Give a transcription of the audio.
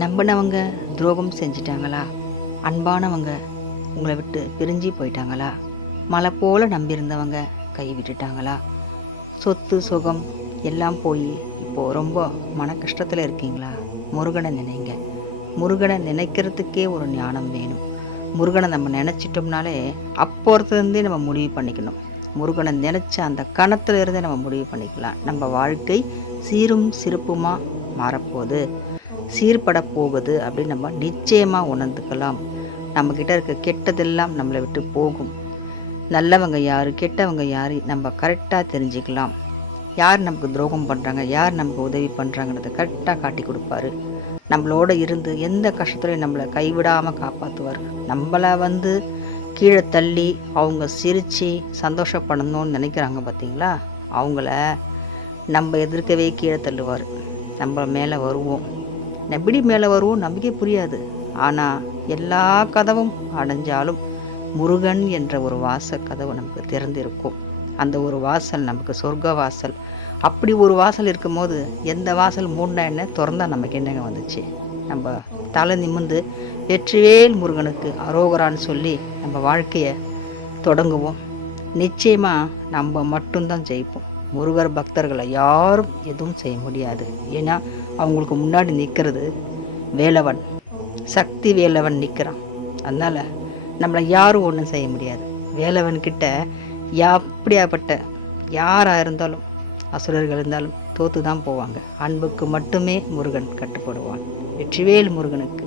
நம்பினவங்க துரோகம் செஞ்சிட்டாங்களா? அன்பானவங்க உங்களை விட்டு பிரிஞ்சு போயிட்டாங்களா? மலை போல நம்பியிருந்தவங்க கை விட்டுட்டாங்களா? சொத்து சுகம் எல்லாம் போய் இப்போது ரொம்ப மன கஷ்டத்தில் இருக்கீங்களா? முருகனை நினைங்க. முருகனை நினைக்கிறதுக்கே ஒரு ஞானம் வேணும். முருகனை நம்ம நினச்சிட்டோம்னாலே அப்போறதுலேருந்தே நம்ம முடிவு பண்ணிக்கணும். முருகனை நினச்ச அந்த கணத்துலேருந்தே நம்ம முடிவு பண்ணிக்கலாம். நம்ம வாழ்க்கை சீரும் சிறப்புமாக மாறப்போகுது, சீர்பட போகுது அப்படின்னு நம்ம நிச்சயமாக உணர்ந்துக்கலாம். நம்மக்கிட்ட இருக்க கெட்டதெல்லாம் நம்மளை விட்டு போகும். நல்லவங்க யார், கெட்டவங்க யார் நம்ம கரெக்டாக தெரிஞ்சுக்கலாம். யார் நமக்கு துரோகம் பண்ணுறாங்க, யார் நமக்கு உதவி பண்ணுறாங்கிறத கரெக்டாக காட்டி கொடுப்பாரு. நம்மளோட இருந்து எந்த கஷ்டத்துலையும் நம்மளை கைவிடாமல் காப்பாற்றுவார். நம்மளை கீழே தள்ளி அவங்க சிரித்து சந்தோஷப்படணும்னு நினைக்கிறாங்க பார்த்தீங்களா, அவங்கள நம்ம எதிர்க்கவே கீழே தள்ளுவார். நம்ம மேலே வருவோம். எப்படி மேலே வருவோம் நம்பிக்கை புரியாது. ஆனால் எல்லா கதவும் அடைஞ்சாலும் முருகன் என்ற ஒரு வாசல் கதவு நமக்கு திறந்திருக்கும். அந்த ஒரு வாசல் நமக்கு சொர்க்க வாசல். அப்படி ஒரு வாசல் இருக்கும்போது எந்த வாசல் மூடினா என்ன, திறந்தா நமக்கு என்னங்க வந்துச்சு? நம்ம தலை நிமிர்ந்து வெற்றிவேல் முருகனுக்கு அரோகரான்னு சொல்லி நம்ம வாழ்க்கையை தொடங்குவோம். நிச்சயமாக நம்ம மட்டும்தான் ஜெயிப்போம். முருகர் பக்தர்களை யாரும் எதுவும் செய்ய முடியாது. ஏன்னா அவங்களுக்கு முன்னாடி நிற்கிறது வேலவன், சக்தி வேலவன் நிற்கிறான். அதனால் நம்மளை யாரும் ஒன்றும் செய்ய முடியாது. வேலவன்கிட்ட எப்படியாப்பட்ட யாராக இருந்தாலும், அசுரர்கள் இருந்தாலும் தோற்று தான் போவாங்க. அன்புக்கு மட்டுமே முருகன் கட்டுப்படுவான். வெற்றிவேல் முருகனுக்கு